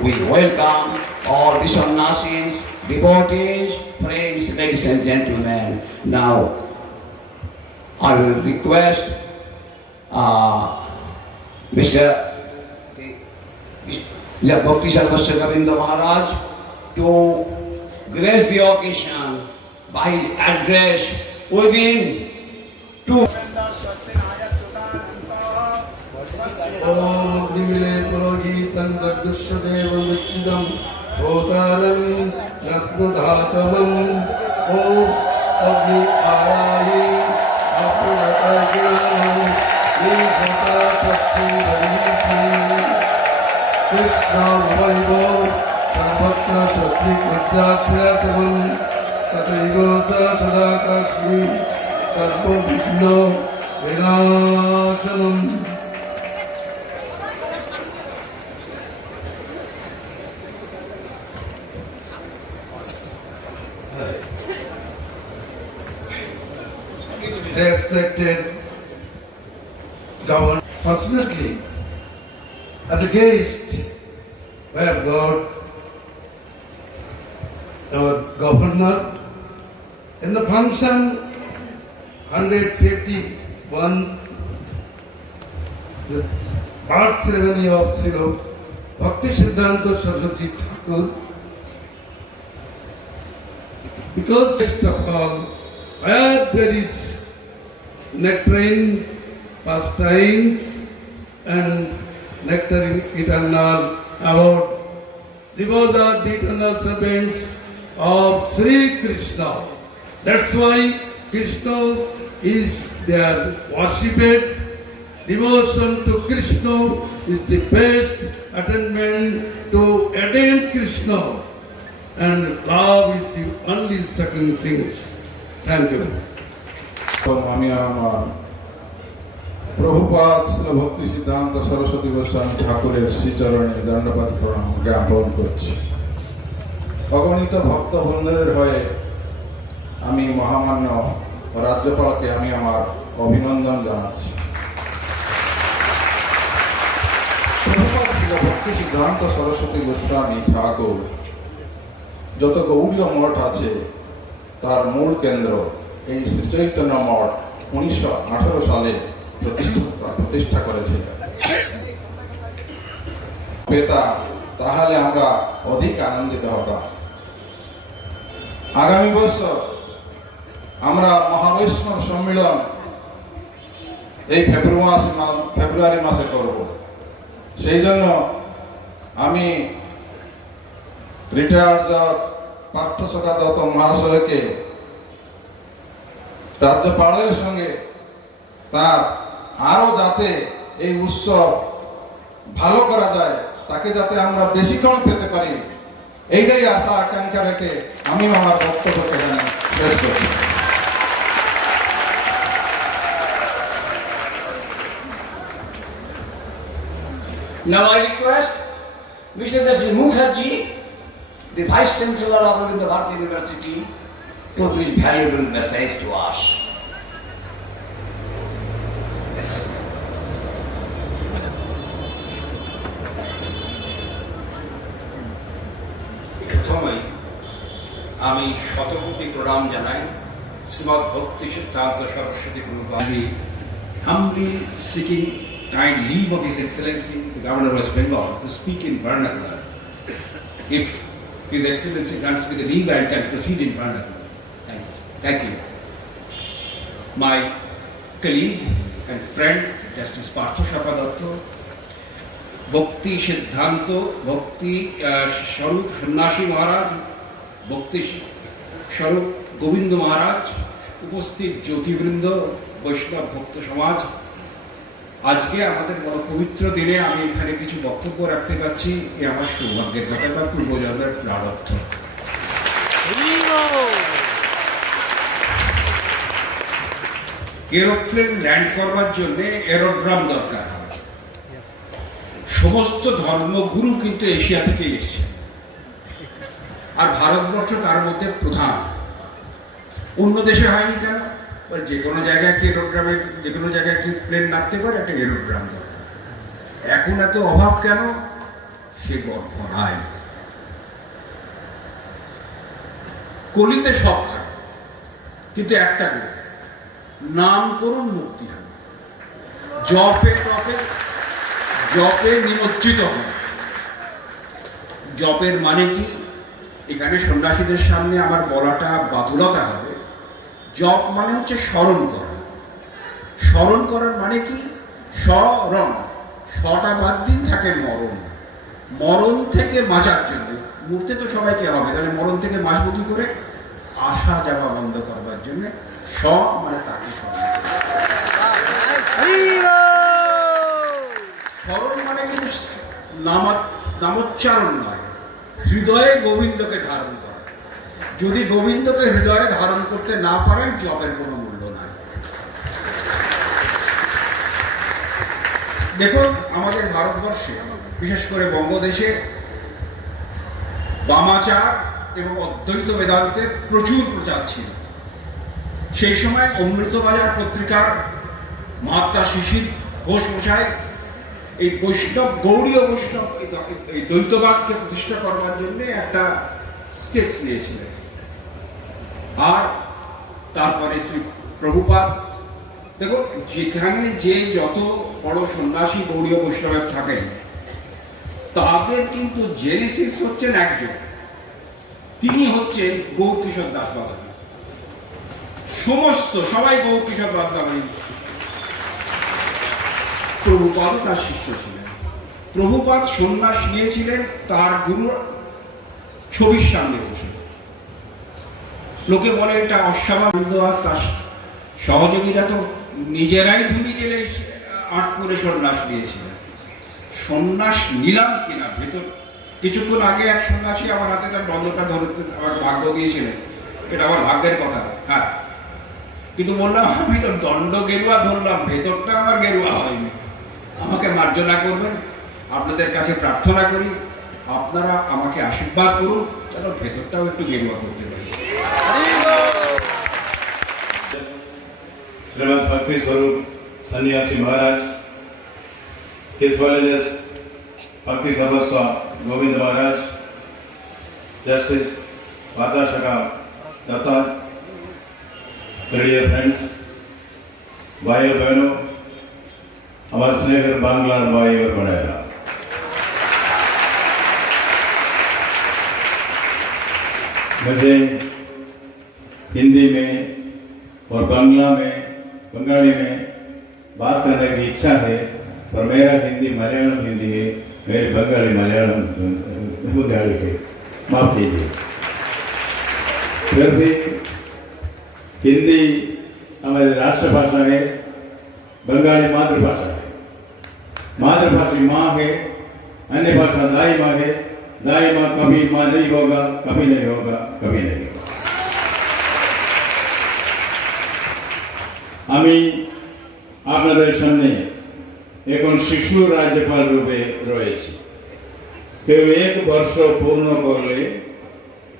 We welcome all the sannyasis, devotees, friends, ladies and gentlemen. Now, I will request uh, Mr. Bhakti Sarvasya Govinda Maharaj to grace the occasion by his address within two ॐ अग्निमिले पुरोहितं दर्दुष्यदेव मृत्युदं होतारं रत्नधातवम् ॐ अग्नि आयाहि अपुरतज्ञानं निभता चक्षुरवीथि कृष्णवैव सर्वत्र सत्सिकज्जाक्षरचमं तथैव च सदा कस्मिन् respected governor. Fortunately, as a guest, we have got our governor in the function 151 the birth ceremony of Srila Bhakti Siddhanta Saraswati Thakur because first of all where there is nectarine pastimes and nectarine eternal award those are the eternal servants of Sri Krishna. That's why Krishna is their worshipped devotion to Krishna is the best attainment to attain Krishna and love is the only second things. Thank you. আমি আমার প্রভুপাদ শ্রী ভক্তি সিদ্ধান্ত সরস্বতী গোস্বামী ঠাকুরের শ্রীচরণে দণ্ডপাত প্রণাম জ্ঞাপন করছি অগণিত ভক্ত বন্ধুদের হয়ে আমি মহামান্য রাজ্যপালকে আমি আমার অভিনন্দন জানাচ্ছি প্রভুপাদ শ্রী ভক্তি সিদ্ধান্ত সরস্বতী গোস্বামী ঠাকুর যত গৌড়ীয় মঠ আছে, তার মূল কেন্দ্র এই শ্রী চৈতন্য মঠ উনিশশো আঠারো সালে প্রতিষ্ঠা প্রতিষ্ঠা করেছিলেন পেতা, তাহলে আমরা অধিক আনন্দিত হতাম। আগামী বছর আমরা মহাবৈষ্ণব সম্মেলন এই ফেব্রুয়ারি মাসে ফেব্রুয়ারি মাসে করব। সেই জন্য আমি রিটায়ার্ড জজ পার্থ মহাশয়কে রাজ্যপালের সঙ্গে তার আরও যাতে এই উৎসব ভালো করা যায় তাকে যাতে আমরা বেশিক্ষণ পেতে পারি এইটাই আশা আকাঙ্ক্ষা রেখে আমি আমার বক্তব্যকে এখানে শেষ করছি Now I request Mr. Mukherjee, the Vice Chancellor of Ravindranath Bharati University, to give his valuable message to us. প্রথমেই আমি শতকোটি প্রণাম জানাই শ্রীমৎ ভক্তি সিদ্ধান্ত Saraswati humbly seeking kind leave of His Excellency the Governor of West Bengal to speak in vernacular. If His Excellency grants me the leave, I can proceed in vernacular. Thank you. Thank you. My colleague and friend, Justice Partha Shapadatta, ভক্তি সিদ্ধান্ত ভক্তি স্বরূপ সন্ন্যাসী মহারাজ ভক্তি স্বরূপ গোবিন্দ মহারাজ উপস্থিত জ্যোতিবৃন্দ বৈষ্ণব ভক্ত সমাজ আজকে আমাদের বড় পবিত্র দিনে আমি এখানে কিছু বক্তব্য রাখতে পারছি এ আমার সৌভাগ্যের কথা বা পূর্বজন্মের প্রারব্ধ এরোপ্লেন ল্যান্ড করবার জন্য এরোড্রাম দরকার হয়। সমস্ত ধর্মগুরু কিন্তু এশিয়া থেকে এসছে আর ভারতবর্ষ তার মধ্যে প্রধান। অন্য দেশে হয়নি কেন? যে কোনো জায়গায় কি এরোড্রামে, যে কোনো জায়গায় কি প্লেন নামতে পারে? একটা এরোড্রাম দরকার। এখন এত অভাব কেন? সে গর্ব নাই। কলিতে সব খায় কিন্তু একটা গুণ, নাম করুন মুক্তি হবে জপে টপে জপে নিমজ্জিত হবে জপের মানে কি? এখানে সন্ন্যাসীদের সামনে আমার বলাটা বাতুলতা হবে। জপ মানে হচ্ছে স্মরণ করা। স্মরণ করার মানে কি? স্মরণ। ছটা বাদ দিন থাকে মরণ। মরণ থেকে বাঁচার জন্য। মরতে তো সবাইকে হবে, তাহলে মরণ থেকে বাঁচবো কি করে? আসা যাওয়া বন্ধ করবার জন্য স মানে তাকে স্মরণ মানে কিন্তু নামা নামোচ্চারণ নয়। হৃদয়ে গোবিন্দকে ধারণ করা। যদি গোবিন্দকে হৃদয়ে ধারণ করতে না পারেন জবের কোনো মূল্য নাই। দেখুন, আমাদের ভারতবর্ষে, বিশেষ করে বঙ্গদেশে, বামাচার এবং অদ্বৈত বেদান্তের প্রচুর প্রচার ছিল। সেই সময় অমৃতবাজার পত্রিকার মহাত্মা শিশির ঘোষ মশাই এই বৈষ্ণব গৌড়ীয় বৈষ্ণব এই দ্বৈতবাদকে প্রতিষ্ঠা করবার জন্য একটা স্টেপস নিয়েছিলেন। আর তারপরে শ্রী প্রভুপাদ। দেখুন, যেখানে যে যত বড় সন্ন্যাসী গৌরীয় বৈষ্ণবের থাকেন, তাদের কিন্তু জেনেসিস হচ্ছেন একজন। তিনি হচ্ছেন গৌর কিশোর দাস বাবাজি। সমস্ত, সবাই গৌর কিশোর দাস বাবাজি। প্রভুপাদও তার শিষ্য ছিলেন। প্রভুপাদ সন্ন্যাস নিয়েছিলেন, তার গুরুর ছবির সামনে। লোকে বলে এটা অস্বাভাবিক সহযোগীরা তো নিজেরাই ধুলি জেলে আট করে সন্ন্যাস নিয়েছিলেন। সন্ন্যাস নিলাম কিনা ভেতর? কিছুক্ষণ আগে এক সন্ন্যাসী আমার হাতে তার বন্ধটা ধরতে আমাকে ভাগ্য দিয়েছিলেন এটা আমার ভাগ্যের কথা হ্যাঁ। কিন্তু বললাম আমি তো দণ্ড গেরুয়া ধরলাম, ভেতরটা আমার গেরুয়া হয়নি। আমাকে মার্জনা করবেন, আপনাদের কাছে প্রার্থনা করি, আপনারা আমাকে আশীর্বাদ করুন, যেন ভেতরটাও একটু গেরুয়া করতে श्रीमद भक्ति स्वरूप सन्यासी महाराज इस वेलिनेस भक्ति सर्वस्व गोविंद महाराज जस्टिस वाचाशका दत्ता तृतीय फ्रेंड्स भाइयों बहनों हमारे स्नेह बांग्ला भाई और बनाएगा मुझे हिंदी में और बांग्ला में, बंगाली में बात करने की इच्छा है, पर मेरा हिंदी, मलयालम हिंदी है, मेरी बंगाली, मलयालम बंगाली है। माफ़ कीजिए। फिर भी हिंदी हमारी राष्ट्रभाषा है, बंगाली मातृभाषा है। मातृभाषी माँ है, अन्य भाषा दाई माँ है, दाई माँ कभी माँ नहीं होगा, कभी नहीं होगा, कभी नहीं होगा। আমি আপনাদের সামনে এখন শিশু রাজ্যপাল রূপে রয়েছি। কেউ এক বর্ষ পূর্ণ করলে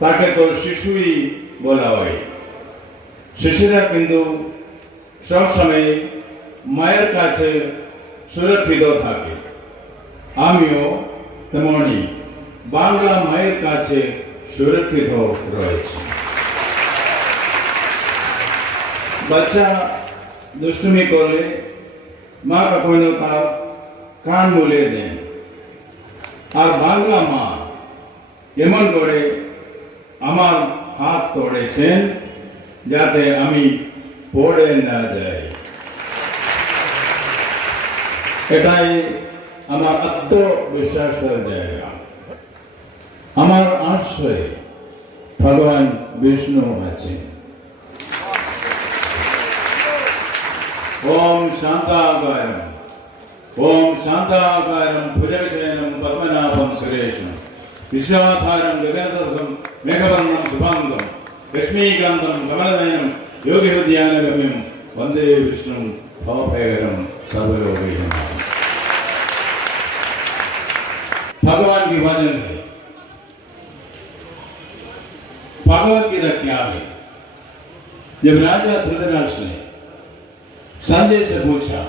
তাকে তো শিশুই বলা হয়। শিশুরা কিন্তু সবসময় মায়ের কাছে সুরক্ষিত থাকে। আমিও তেমনই বাংলা মায়ের কাছে সুরক্ষিত রয়েছে। বাচ্চা দুষ্টুমি করলে মা কখনো তার কান মুলে দেন। আর বাংলা মা এমন করে আমার হাত ধরেছেন যাতে আমি পড়ে না যাই। এটাই আমার আত্মবিশ্বাসের জায়গা আমার আশ্রয়ে ভগবান বিষ্ণু আছেন। ఓం శాంతాకారం ఓం శాంతాకారం భుజగశయనం పద్మనాభం సురేశం విశ్వాధారం గగనసరసం మేఘవర్ణం శుభాంగం లక్ష్మీకాంతం కమలనయనం యోగి హృదయానగమ్యం వందే విష్ణుం భవభయకరం सर्वलोकैकनाथम भगवान की वचन है भगवत गीता क्या है जब राजा धृतराष्ट्र ने संजय से पूछा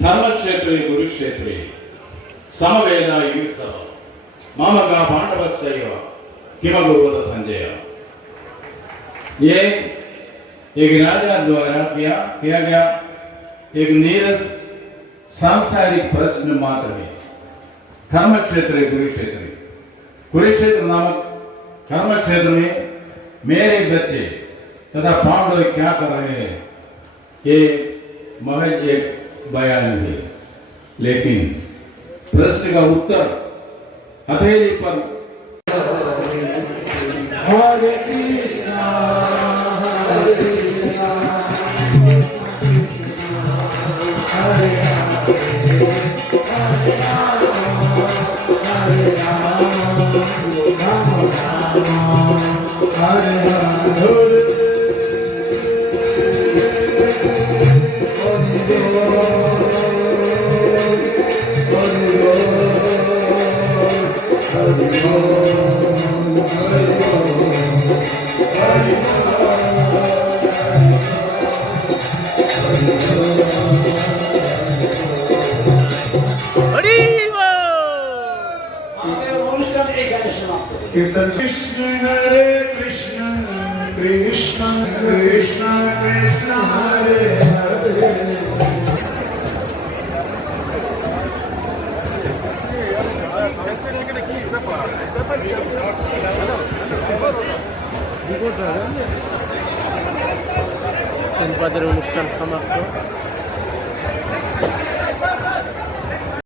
धर्म क्षेत्र कुरुक्षेत्र समवेद युत्सव मम का पांडवश्चैव किमकुर्वत संजय ये एक राजा द्वारा किया किया गया एक नीरस सांसारिक प्रश्न मात्र है धर्म क्षेत्र कुरुक्षेत्र कुरुक्षेत्र नामक धर्म क्षेत्र में मेरे बच्चे तथा पांडव क्या कर रहे हैं ये महज एक बयान है। लेकिन प्रश्न का उत्तर हथेली पर हरे कृष्णा हरे তিনপাদের অনুষ্ঠান সমাপ্ত।